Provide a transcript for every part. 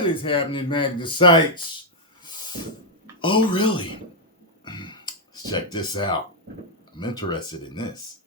What is happening, Magnusites? Oh, really? Let's check this out. I'm interested in this.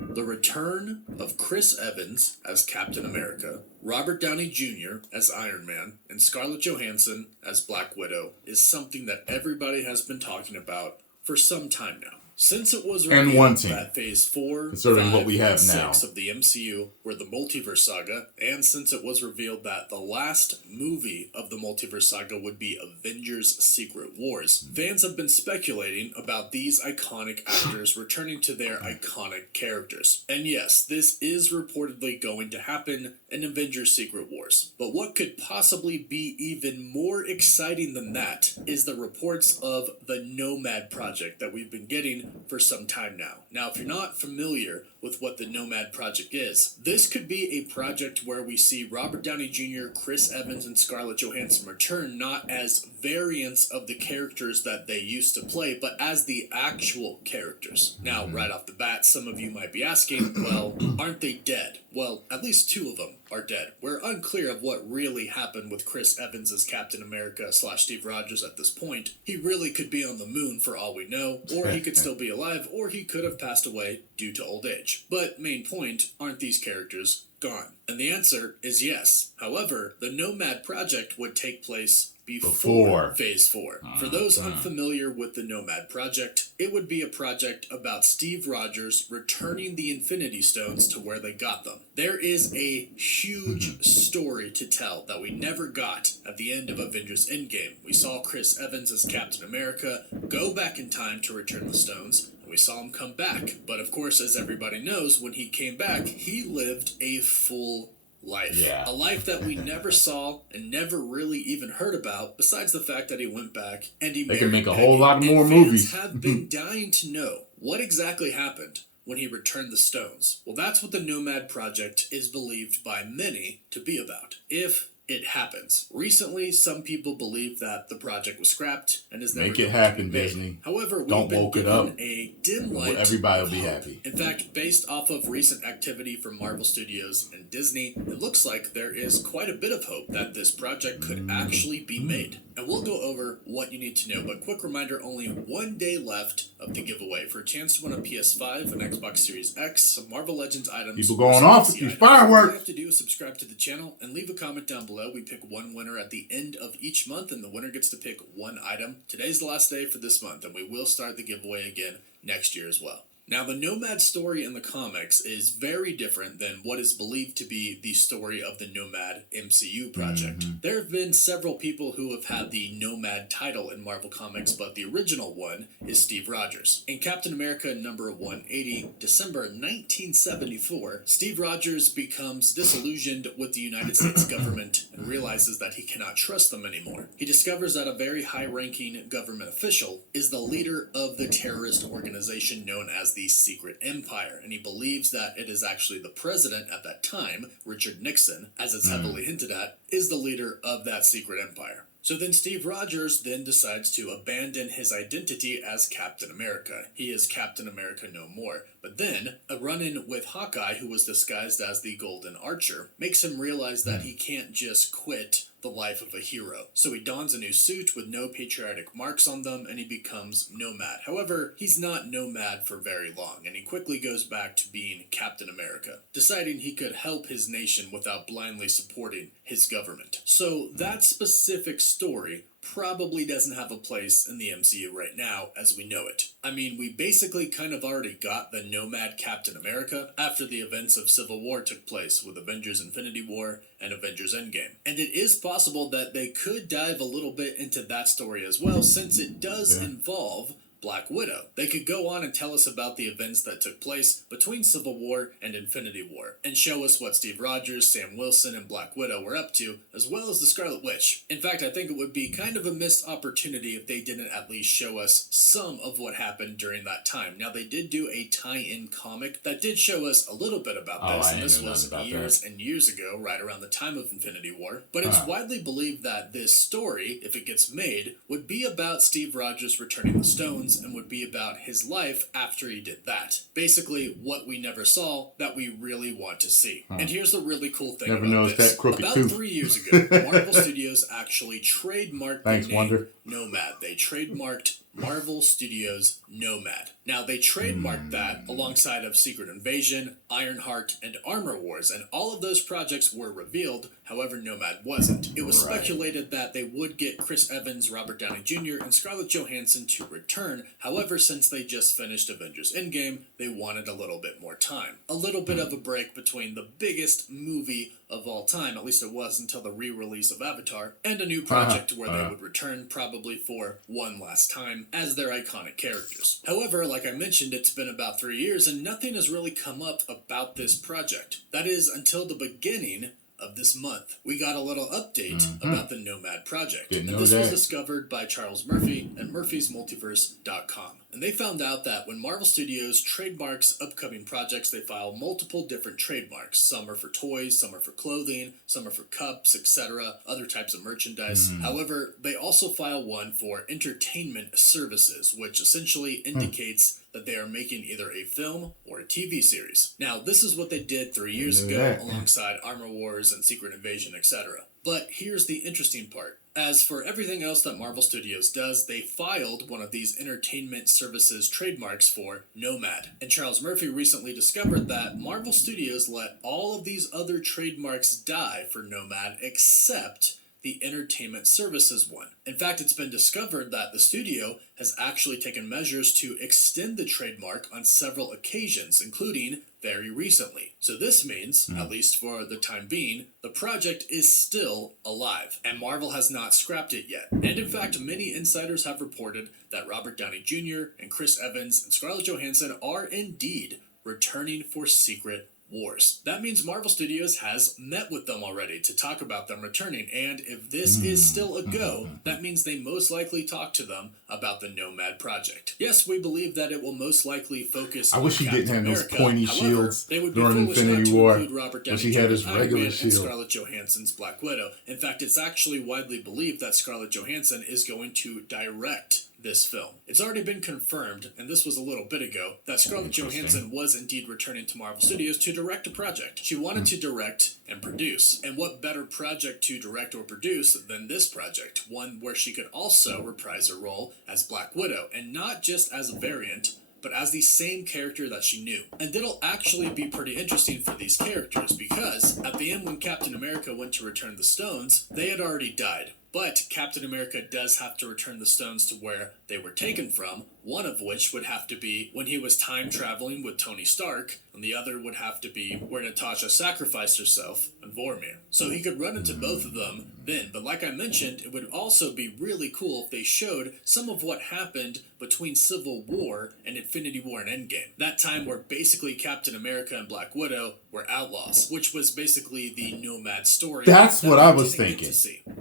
The return of Chris Evans as Captain America, Robert Downey Jr. as Iron Man, and Scarlett Johansson as Black Widow is something that everybody has been talking about for some time now. Since it was revealed that Phase 4, considering 5, what we have and 6 now of the MCU were the Multiverse Saga, and since it was revealed that the last movie of the Multiverse Saga would be Avengers Secret Wars, fans have been speculating about these iconic actors returning to their iconic characters. And yes, this is reportedly going to happen in Avengers Secret Wars. But what could possibly be even more exciting than that is the reports of the NOMAD project that we've been getting for some time now. Now, if you're not familiar with what the NOMAD project is, this could be a project where we see Robert Downey Jr., Chris Evans, and Scarlett Johansson return not as variants of the characters that they used to play, but as the actual characters. Now, right off the bat, some of you might be asking, well, aren't they dead? Well, at least 2 of them are dead. We're unclear of what really happened with Chris Evans as Captain America / Steve Rogers at this point. He really could be on the moon for all we know, or he could still be alive, or he could have passed away due to old age. But main point, aren't these characters gone? And the answer is yes. However, the NOMAD project would take place before Phase 4. For those unfamiliar with the NOMAD project, it would be a project about Steve Rogers returning the Infinity Stones to where they got them. There is a huge story to tell that we never got at the end of Avengers Endgame. We saw Chris Evans as Captain America go back in time to return the stones, and we saw him come back. But of course, as everybody knows, when he came back, he lived a full life. A life that we never saw and never really even heard about, besides the fact that he went back and he married. They can make a whole lot more fans movies. have been dying to know what exactly happened when he returned the stones. Well, that's what the NOMAD project is believed by many to be about, if it happens. Recently, some people believe that the project was scrapped and is never Make it happen, Disney. However, Don't we've been woke it up. given a dim light. Everybody will be happy. In fact, based off of recent activity from Marvel Studios and Disney, it looks like there is quite a bit of hope that this project could actually be made. And we'll go over what you need to know, but quick reminder, only 1 day left of the giveaway. For a chance to win a PS5, an Xbox Series X, some Marvel Legends items. People going off with these fireworks. All you have to do is subscribe to the channel and leave a comment down below. We pick one winner at the end of each month, and the winner gets to pick one item. Today's the last day for this month, and we will start the giveaway again next year as well. Now, the NOMAD story in the comics is very different than what is believed to be the story of the NOMAD MCU project. There have been several people who have had the NOMAD title in Marvel Comics, but the original one is Steve Rogers. In Captain America number 180, December 1974, Steve Rogers becomes disillusioned with the United States government and realizes that he cannot trust them anymore. He discovers that a very high-ranking government official is the leader of the terrorist organization known as the Secret Empire, and he believes that it is actually the president at that time, Richard Nixon, as it's heavily hinted at, is the leader of that secret empire. So then Steve Rogers then decides to abandon his identity as Captain America. He is Captain America no more. But then, a run-in with Hawkeye, who was disguised as the Golden Archer, makes him realize that he can't just quit the life of a hero. So he dons a new suit with no patriotic marks on them, and he becomes NOMAD. However, he's not NOMAD for very long, and he quickly goes back to being Captain America, deciding he could help his nation without blindly supporting his government. So that specific story probably doesn't have a place in the MCU right now as we know it. I mean, we basically kind of already got the NOMAD Captain America after the events of Civil War took place with Avengers Infinity War and Avengers Endgame. And it is possible that they could dive a little bit into that story as well, since it does involve Black Widow. They could go on and tell us about the events that took place between Civil War and Infinity War, and show us what Steve Rogers, Sam Wilson, and Black Widow were up to, as well as the Scarlet Witch. In fact, I think it would be kind of a missed opportunity if they didn't at least show us some of what happened during that time. Now, they did do a tie-in comic that did show us a little bit about this, and this was years and years ago, right around the time of Infinity War. But it's widely believed that this story, if it gets made, would be about Steve Rogers returning the stones Evans and would be about his life after he did that. Basically, what we never saw that we really want to see. And here's the really cool thing about this. About 3 years ago, Marvel Studios actually trademarked the name NOMAD. They trademarked Marvel Studios NOMAD. Now, they trademarked that alongside of Secret Invasion, Ironheart, and Armor Wars, and all of those projects were revealed. However, NOMAD wasn't. It was speculated that they would get Chris Evans, Robert Downey Jr., and Scarlett Johansson to return. However, since they just finished Avengers Endgame, they wanted a little bit more time. A little bit of a break between the biggest movie of all time, at least it was until the re-release of Avatar, and a new project where they would return probably for one last time as their iconic characters. However, like I mentioned, it's been about 3 years and nothing has really come up about this project. That is, until the beginning of this month. We got a little update about the NOMAD project. And this was discovered by Charles Murphy at murphysmultiverse.com. And they found out that when Marvel Studios trademarks upcoming projects, they file multiple different trademarks. Some are for toys, some are for clothing, some are for cups, etc., other types of merchandise. However, they also file one for entertainment services, which essentially indicates that they are making either a film or a TV series. Now, this is what they did 3 years ago alongside Armor Wars and Secret Invasion, etc. But here's the interesting part. As for everything else that Marvel Studios does, they filed one of these entertainment services trademarks for NOMAD. And Charles Murphy recently discovered that Marvel Studios let all of these other trademarks die for NOMAD except the entertainment services one. In fact, it's been discovered that the studio has actually taken measures to extend the trademark on several occasions, including very recently. So this means, at least for the time being, the project is still alive, and Marvel has not scrapped it yet. And in fact, many insiders have reported that Robert Downey Jr. and Chris Evans and Scarlett Johansson are indeed returning for Secret Wars. That means Marvel Studios has met with them already to talk about them returning, and if this is still a go, that means they most likely talked to them about the NOMAD project. Yes, we believe that it will most likely focus on Captain America. I wish he didn't have those pointy shields during Infinity War, but he had his regular shield. And Scarlett Johansson's Black Widow. In fact, it's actually widely believed that Scarlett Johansson is going to direct this film. It's already been confirmed, and this was a little bit ago, that Scarlett Johansson was indeed returning to Marvel Studios to direct a project. She wanted to direct and produce, and what better project to direct or produce than this project, one where she could also reprise her role as Black Widow, and not just as a variant, but as the same character that she knew. And it'll actually be pretty interesting for these characters, because at the end when Captain America went to return the stones, they had already died. But Captain America does have to return the stones to where they were taken from, one of which would have to be when he was time traveling with Tony Stark, and the other would have to be where Natasha sacrificed herself in Vormir. So he could run into both of them then, but like I mentioned, it would also be really cool if they showed some of what happened between Civil War and Infinity War and Endgame. That time where basically Captain America and Black Widow were outlaws, which was basically the NOMAD story. That's what I was thinking.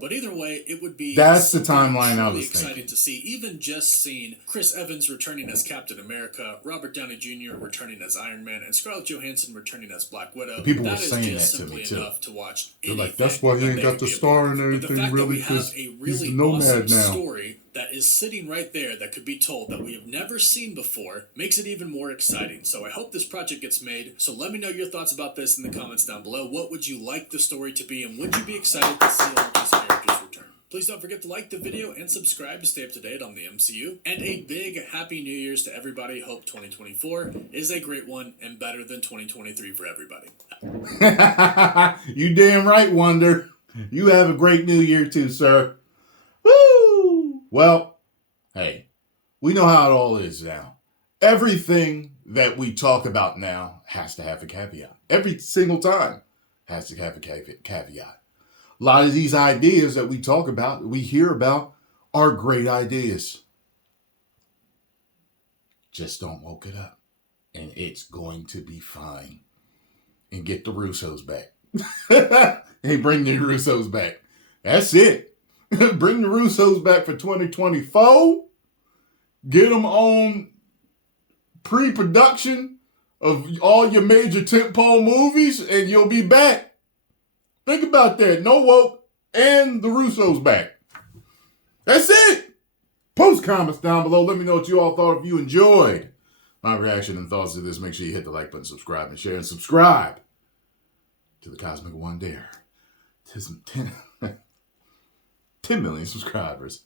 But either way, it would be that's the timeline I was excited thinking. To see, even just seeing Chris Evans returning as Captain America, Robert Downey Jr. returning as Iron Man, and Scarlett Johansson returning as Black Widow. People were saying that to me too. Enough to watch. They're like, that's why he ain't got the star and everything, really, because he's a nomad now. Story that is sitting right there that could be told that we have never seen before makes it even more exciting. So I hope this project gets made. So let me know your thoughts about this in the comments down below. What would you like the story to be, and would you be excited to see all of these characters return? Please don't forget to like the video and subscribe to stay up to date on the MCU. And a big Happy New Year's to everybody. Hope 2024 is a great one and better than 2023 for everybody. You damn right, Wonder. You have a great New Year too, sir. Woo! Well, hey, we know how it all is now. Everything that we talk about now has to have a caveat. Every single time has to have a caveat. A lot of these ideas that we talk about, we hear about, are great ideas. Just don't woke it up. And it's going to be fine. And get the Russos back. Hey, bring the Russos back. That's it. Bring the Russos back for 2024. Get them on pre-production of all your major tentpole movies, and you'll be back. Think about that. No woke and the Russos back. That's it. Post comments down below. Let me know what you all thought. If you enjoyed my reaction and thoughts to this, make sure you hit the like button, subscribe, and share. And subscribe to the Cosmic One Dare. 10 million subscribers.